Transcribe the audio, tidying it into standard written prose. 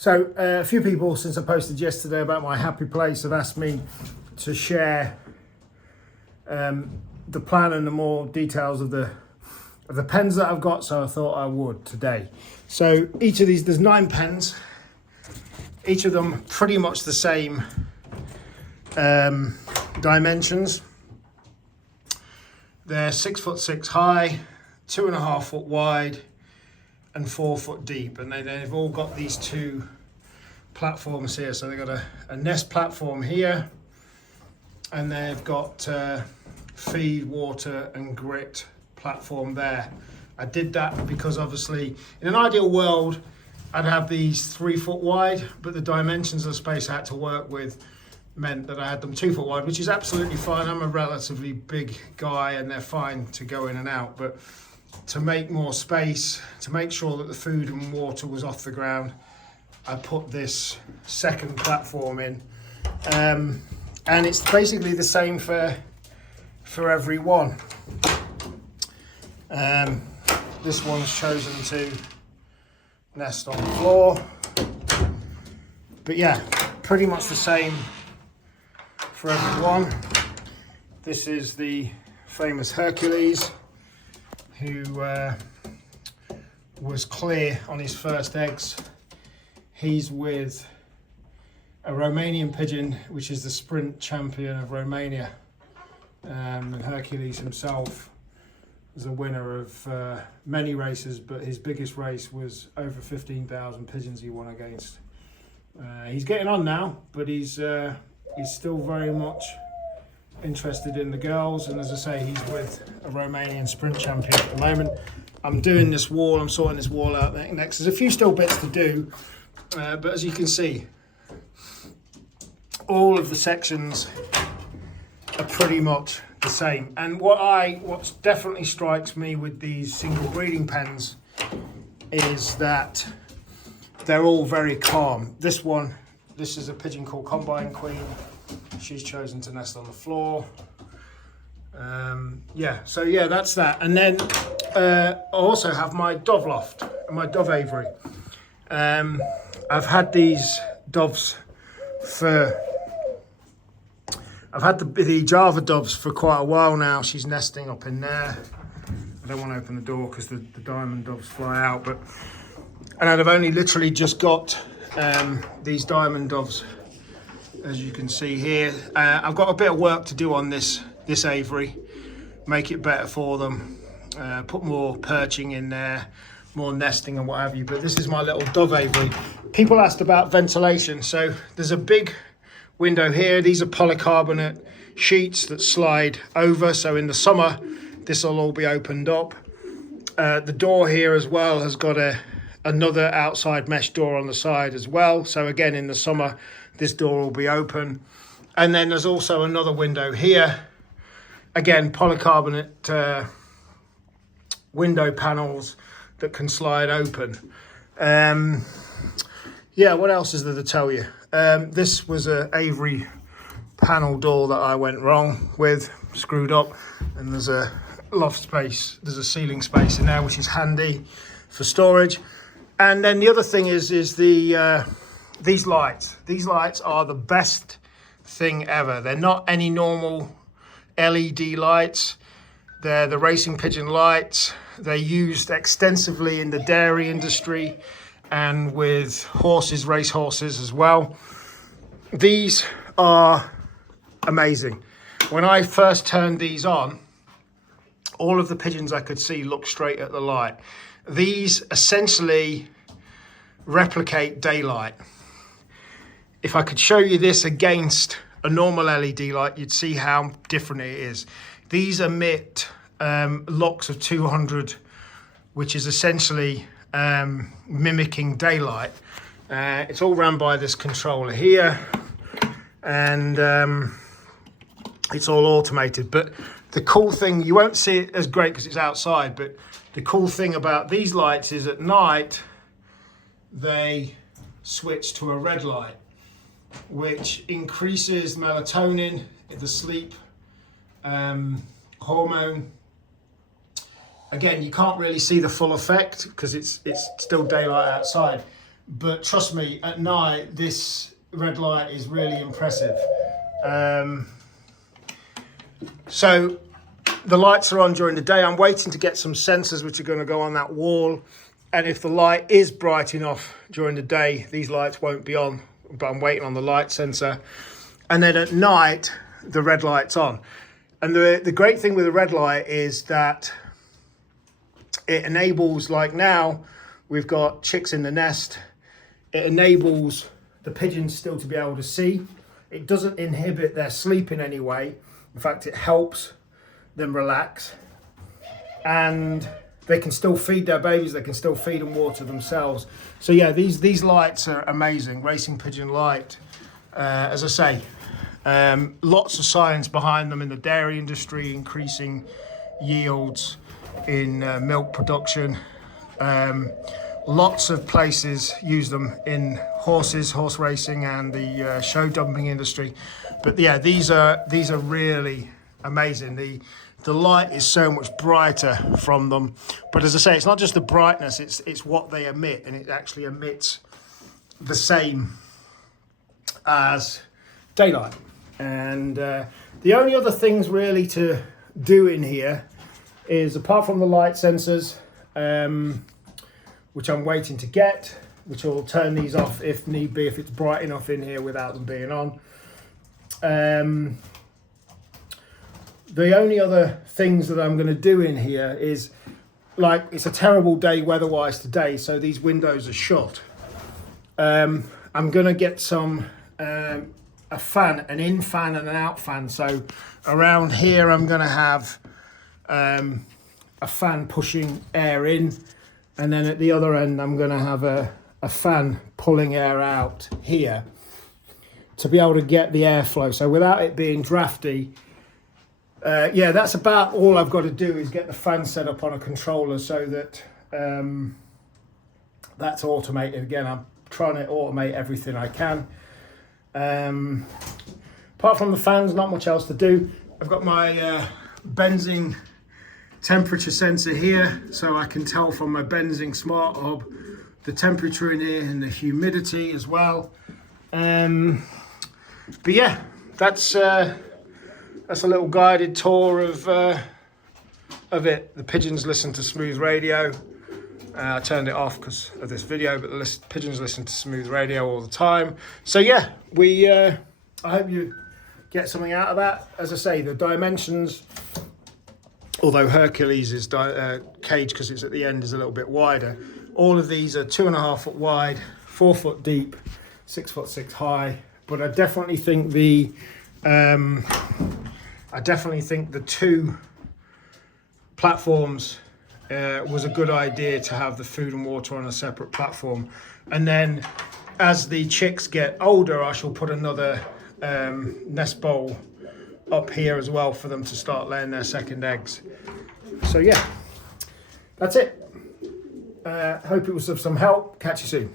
So a few people, since I posted yesterday about my happy place, have asked me to share the plan and the more details of the pens that I've got. So I thought I would today. So each of these, there's 9 pens. Each of them pretty much the same dimensions. They're 6'6" high, 2.5 foot wide, and 4 foot deep, and they've all got these 2 platforms here. So they've got a nest platform here, and they've got feed, water and grit platform there. I did that because obviously in an ideal world I'd have these 3 foot wide, but the dimensions of space I had to work with meant that I had them 2 foot wide, which is absolutely fine. I'm a relatively big guy and they're fine to go in and out, but to make more space, to make sure that the food and water was off the ground, I put this second platform in, and it's basically the same for every one. This one's chosen to nest on the floor, but yeah, pretty much the same for every one. This is the famous Hercules, who was clear on his first eggs. He's with a Romanian pigeon, which is the sprint champion of Romania. And Hercules himself was a winner of many races, but his biggest race was over 15,000 pigeons he won against. He's getting on now, but he's still very much interested in the girls, and as I say, he's with a Romanian sprint champion at the moment. I'm doing this wall, I'm sorting this wall out next. There's a few still bits to do, but as you can see, all of the sections are pretty much the same. And what definitely strikes me with these single breeding pens is that they're all very calm. This is a pigeon called Combine Queen. She's chosen to nest on the floor. So that's that. And then I also have my dove loft and my dove aviary. I've had these doves I've had the Java doves for quite a while now. She's nesting up in there. I don't want to open the door because the diamond doves fly out, and I've only literally just got these diamond doves, as you can see here. I've got a bit of work to do on this aviary, make it better for them, put more perching in there, more nesting and what have you. But this is my little dove aviary. People asked about ventilation. So there's a big window here. These are polycarbonate sheets that slide over. So in the summer, this will all be opened up. The door here as well has got another outside mesh door on the side as well. So again, in the summer, this door will be open. And then there's also another window here. Again, polycarbonate window panels that can slide open. What else is there to tell you? This was an aviary panel door that I went wrong with, screwed up, and there's a loft space, there's a ceiling space in there, which is handy for storage. And then the other thing is these lights. These lights are the best thing ever. They're not any normal LED lights. They're the racing pigeon lights. They're used extensively in the dairy industry and with horses, race horses as well. These are amazing. When I first turned these on, all of the pigeons I could see looked straight at the light. These essentially replicate daylight. If I could show you this against a normal LED light, you'd see how different it is. These emit lux of 200, which is essentially mimicking daylight. It's all run by this controller here, and it's all automated. But the cool thing, you won't see it as great because it's outside, but the cool thing about these lights is at night they switch to a red light, which increases melatonin, the sleep hormone. Again, you can't really see the full effect because it's still daylight outside, but trust me, at night this red light is really impressive. So the lights are on during the day. I'm waiting to get some sensors which are going to go on that wall, and if the light is bright enough during the day, these lights won't be on, but I'm waiting on the light sensor. And then at night the red light's on. And the great thing with the red light is that it enables, like now we've got chicks in the nest, it enables the pigeons still to be able to see. It doesn't inhibit their sleep in any way. In fact, it helps them relax, and they can still feed their babies, they can still feed and water themselves. So yeah, these lights are amazing. Racing Pigeon Light, as I say, lots of science behind them in the dairy industry, increasing yields in milk production. Lots of places use them in horse racing and the show jumping industry. But yeah, these are really amazing. The light is so much brighter from them. But as I say, it's not just the brightness, it's what they emit, and it actually emits the same as daylight. And the only other things really to do in here is, apart from the light sensors, which I'm waiting to get, which will turn these off if need be, if it's bright enough in here without them being on. The only other things that I'm going to do in here is, like, it's a terrible day weather-wise today, so these windows are shut. I'm going to get some a fan, an in fan and an out fan. So around here I'm going to have a fan pushing air in, and then at the other end I'm going to have a fan pulling air out here to be able to get the airflow. So without it being drafty, yeah, that's about all I've got to do, is get the fan set up on a controller so that that's automated. Again, I'm trying to automate everything I can. Apart from the fans, not much else to do. I've got my Benzing temperature sensor here, so I can tell from my Benzing Smart Hub the temperature in here and the humidity as well. But yeah, that's a little guided tour of it. The pigeons listen to Smooth Radio. I turned it off because of this video, but the pigeons listen to Smooth Radio all the time. So yeah, I hope you get something out of that. As I say, the dimensions, although Hercules is cage, because it's at the end, is a little bit wider. All of these are 2.5 foot wide, 4 foot deep, 6'6" high. But I definitely think the two platforms was a good idea, to have the food and water on a separate platform. And then as the chicks get older, I shall put another nest bowl up here as well for them to start laying their second eggs. So yeah, that's it. Hope it was of some help. Catch you soon.